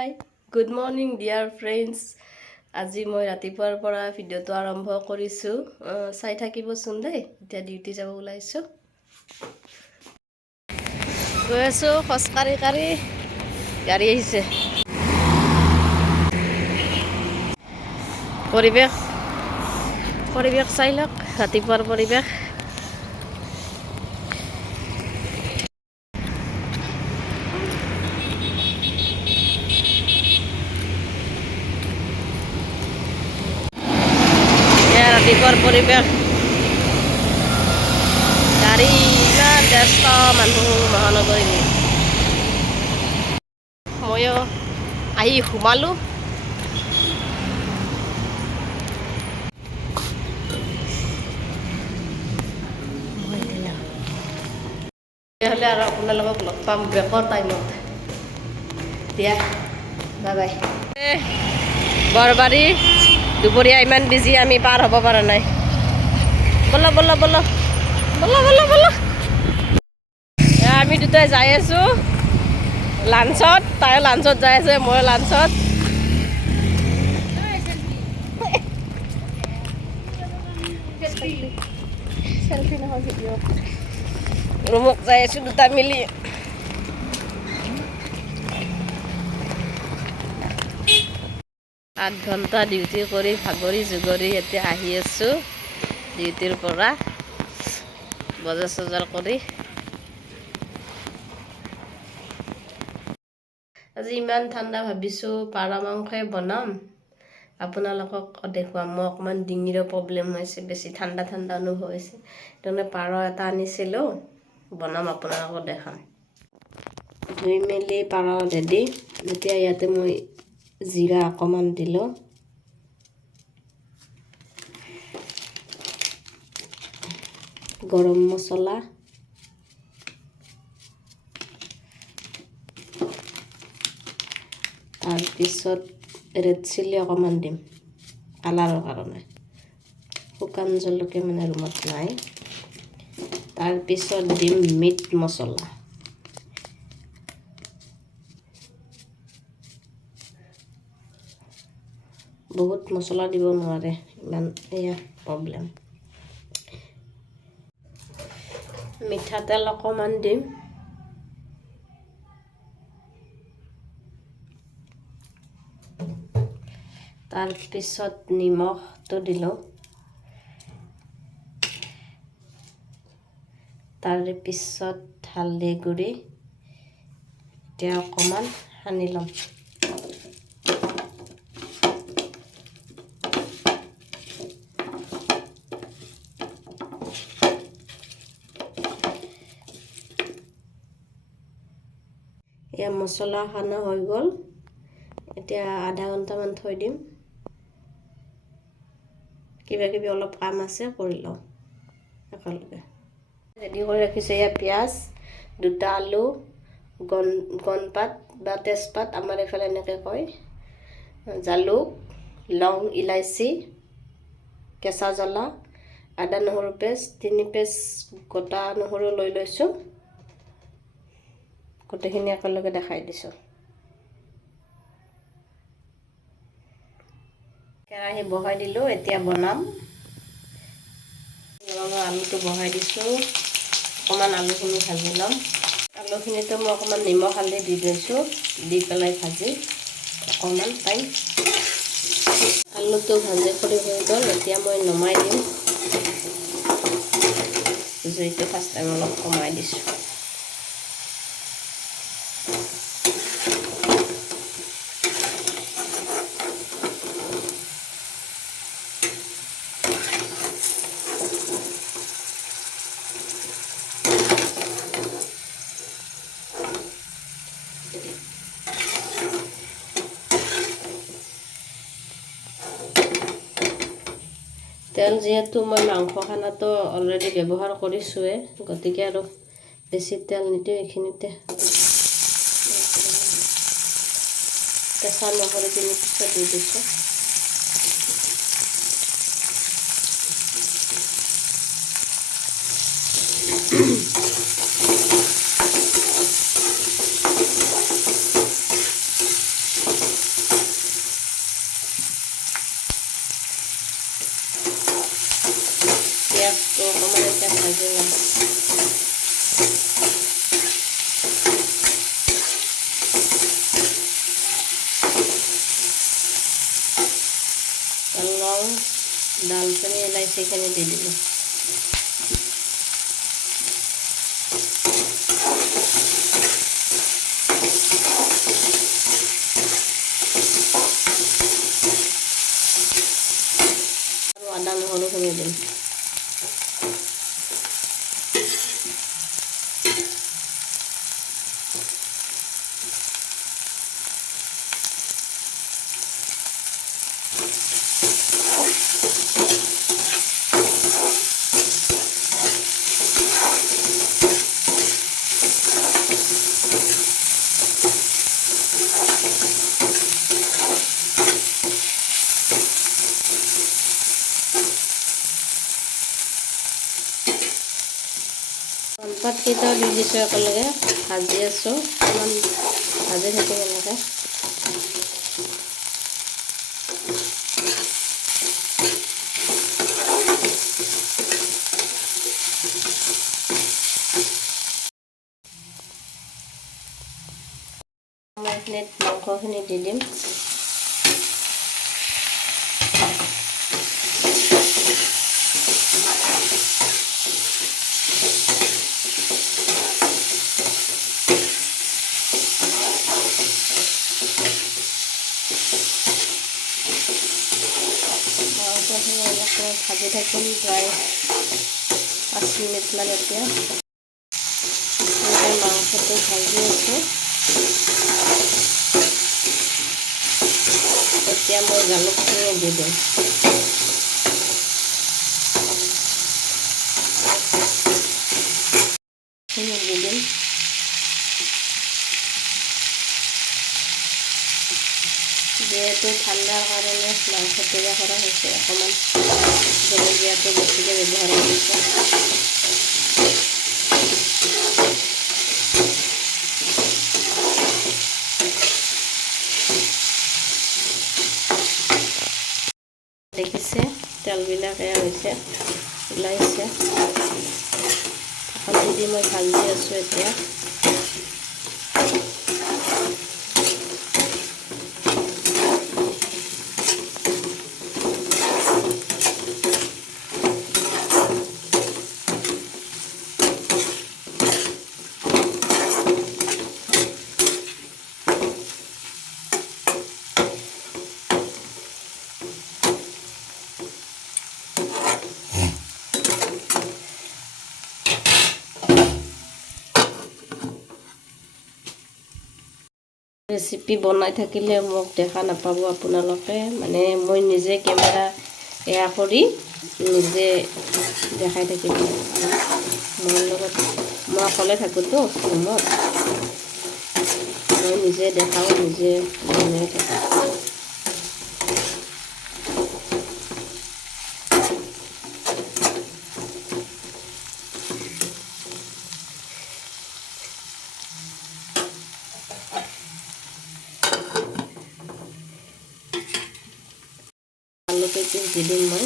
Hi good morning dear friends আজি মই ৰাতিপুৱাৰ পৰা ভিডিঅ'টো আৰম্ভ কৰিছোঁ চাই থাকিবচোন দেই এতিয়া ডিউটি যাব ওলাইছোঁ গৈ আছোঁ খোজকাঢ়ি কাঢ়ি গাড়ী আহিছে পৰিৱেশ চাই লওক ৰাতিপুৱাৰ পৰিৱেশ ৰাতিপুৱাৰ পৰিৱেশ গাড়ী ইমান ব্যস্ত মানুহ মহানগৰী ময়ো আহি সোমালোঁ তেতিয়াহ'লে আৰু আপোনালোকক লগ পাম ব্ৰেকৰ টাইমত দিয়া বাই বাই বৰবাৰী দুপৰীয়া ইমান বিজি আমি পাৰ হ'ব পৰা নাই ব'লা ব'লা ব'লা ব'লা ব'লা ব'লা আমি দুটাই যাই আছোঁ লাঞ্চত তাই লাঞ্চত যাই আছে মই লাঞ্চত চেলফি নহয় ভিডিঅ' ৰুমত যাই আছোঁ দুটা মিলি আঠ ঘণ্টা ডিউটি কৰি ভাগৰি জুগৰি এতিয়া আহি আছোঁ ডিউটিৰ পৰা বজাৰ চজাৰ কৰি আজি ইমান ঠাণ্ডা ভাবিছোঁ পাৰ মাংসই বনাম আপোনালোকক দেখুৱাম মই অকণমান ডিঙিৰো প্ৰব্লেম হৈছে বেছি ঠাণ্ডা অনুভৱ হৈছে সেইকাৰণে পাৰ এটা আনিছিলোঁ বনাম আপোনালোকক দেখাম ধুই মেলি পাৰ ৰেডি এতিয়া ইয়াতে মই জিৰা অকণমান দিলোঁ গৰম মছলা তাৰপিছত ৰেড চিলি অকণমান দিম কালাৰৰ কাৰণে শুকান জলকীয়া মানে ৰুমত নাই তাৰপিছত দিম মিট মছলা বহুত মছলা দিব নোৱাৰে ইমান এয়া প্ৰব্লেম মিঠাতেল অকণমান দিম তাৰপিছত নিমখটো দিলোঁ তাৰপিছত হালধি গুড়ি এতিয়া অকণমান সানি ল'ম এয়া মছলা সানা হৈ গ'ল এতিয়া আধা ঘণ্টামান থৈ দিম কিবা কিবি অলপ কাম আছে কৰি লওঁ একেলগে ৰেডি কৰি ৰাখিছোঁ এয়া পিঁয়াজ দুটা আলু গণপাত বা তেজপাত আমাৰ এইফালে এনেকৈ কয় জালুক লং ইলাইচি কেঁচা জ্বলা আদা নহৰু পেষ্ট 3 পেষ্ট গোটা নহৰু লৈ লৈছোঁ গোটেইখিনি একেলগে দেখাই দিছোঁ কেৰাহী বহাই দিলোঁ এতিয়া বনাম আলুটো বহাই দিছোঁ অকণমান আলুখিনি ভাজি ল'ম আলুখিনিতো মই অকণমান নিমখ হালধি দি লৈছোঁ দি পেলাই ভাজি অকণমান টাইম আলুটো ভাজি কৰি হৈ গ'ল এতিয়া মই নমাই দিম জুইটো ফাৰ্ষ্ট টাইম অলপ কমাই দিছোঁ তেল যিহেতু মই মাংস খানাটো অলৰেডি ব্যৱহাৰ কৰিছোঁৱে গতিকে আৰু বেছি তেল নিদিওঁ এইখিনিতে কেঁচা নহৰুখিনি পিছত দি দিছোঁ লং, দালচিনি, ইলাইচিখিনি দি দিলোঁ। আৰু আদা নহৰুখিনি দিম। পাতকেইটাও দি দিছোঁ একেলগে, ভাজি আছোঁ। অকণমান ভাজি থাকিম এনেকৈ। মই এইখিনিত মাংসখিনি দি দিম। মাংসখিনি অলপ ভাজি থাকিম প্ৰায় 5 মিনিটমান। এতিয়া মাংসটো ভাজি আছোঁ। এতিয়া মই জালুকখিনি দি দিম। দি দিম। যিহেতু ঠাণ্ডাৰ কাৰণে মাংস তৈয়াৰ কৰা হৈছে, অকণমান জলকীয়াটো বেছিকৈ ব্যৱহাৰ কৰিছোঁ। দেখিছে তেলবিলাক এয়া হৈছে, ওলাইছে। ঢাকন দি মই ভাজি আছোঁ এতিয়া। ৰেচিপি বনাই থাকিলে মোক দেখা নাপাব আপোনালোকে, মানে মই নিজে কেমেৰা এয়া কৰি নিজে দেখাই থাকিম। মোৰ লগত মই অকলে থাকোঁতো ৰুমত, মই নিজে দেখাওঁ, নিজে বনাই থাকোঁ। আলুকে দি দিম মই।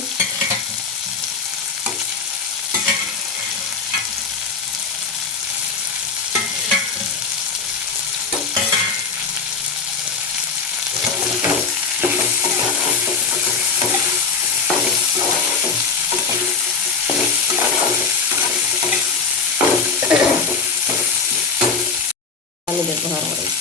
আলু ব্যৱহাৰ কৰিম।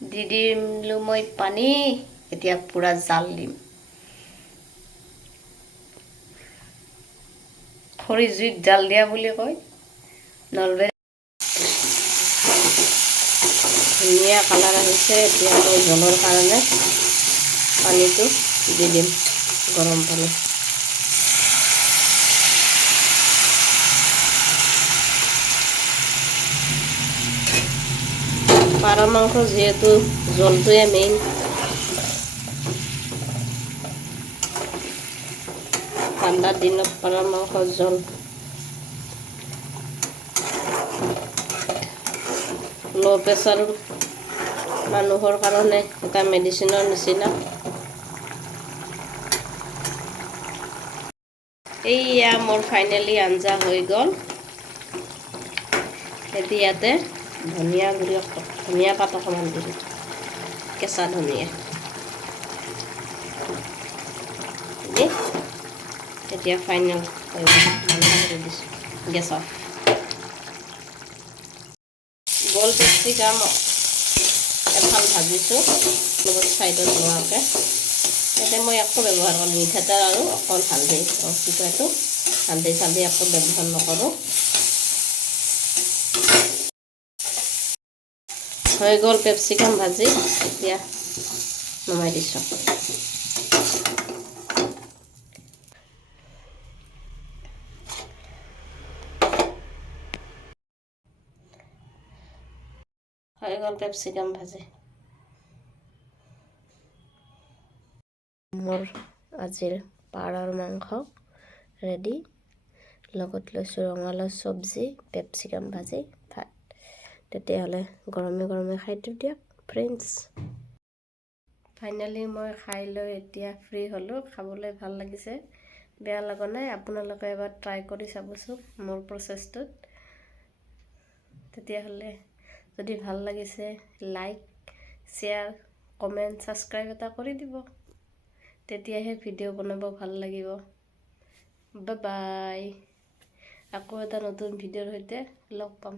দি দিম দিলোঁ মই পানী এতিয়া পূৰা জাল দিম খৰি জুইত জাল দিয়া বুলি কয় নলবেৰী ধুনীয়া কালাৰ আহিছে এতিয়া মই জলৰ কাৰণে পানীটো দি দিম গৰম পানী পাৰ মাংস যিহেতু জলটোৱে মেইন ঠাণ্ডাৰ দিনত পাৰ মাংসৰ জল ল' প্ৰেছাৰ মানুহৰ কাৰণে এটা মেডিচিনৰ নিচিনা এইয়া মোৰ ফাইনেলি আঞ্জা হৈ গ'ল এতিয়া ইয়াতে ধনিয়া পাত অকণমান দিলোঁ কেঁচা ধনিয়া দি এতিয়া ফাইনেল কৰি দিছোঁ গেছ অফ গোল কেপচিকাম এফাল ভাজিছোঁ লগত চাইডত লোৱাকৈ ইয়াতে মই একো ব্যৱহাৰ কৰোঁ মিঠাতেল আৰু অকল হালধি কি কয় এইটো হালধি চালধি একো ব্যৱহাৰ নকৰোঁ হৈ গ'ল কেপচিকাম ভাজি এতিয়া নমাই দিছোঁ হৈ গ'ল কেপচিকাম ভাজি মোৰ আজিৰ পাৰৰ মাংস ৰেডি লগত লৈছোঁ ৰঙালাও চব্জি কেপচিকাম ভাজি ভাত তেতিয়াহ'লে গৰমে গৰমে খাই দিয়ক ফ্ৰেণ্ডছ ফাইনেলি মই খাই লৈ এতিয়া ফ্ৰী হ'লোঁ খাবলৈ ভাল লাগিছে বেয়া লগা নাই আপোনালোকে এবাৰ ট্ৰাই কৰি চাবচোন মোৰ প্ৰচেছটোত তেতিয়াহ'লে যদি ভাল লাগিছে লাইক শ্বেয়াৰ কমেণ্ট ছাবস্ক্ৰাইব এটা কৰি দিব তেতিয়াহে ভিডিঅ' বনাব ভাল লাগিব বাই বাই আকৌ এটা নতুন ভিডিঅ'ৰ সৈতে লগ পাম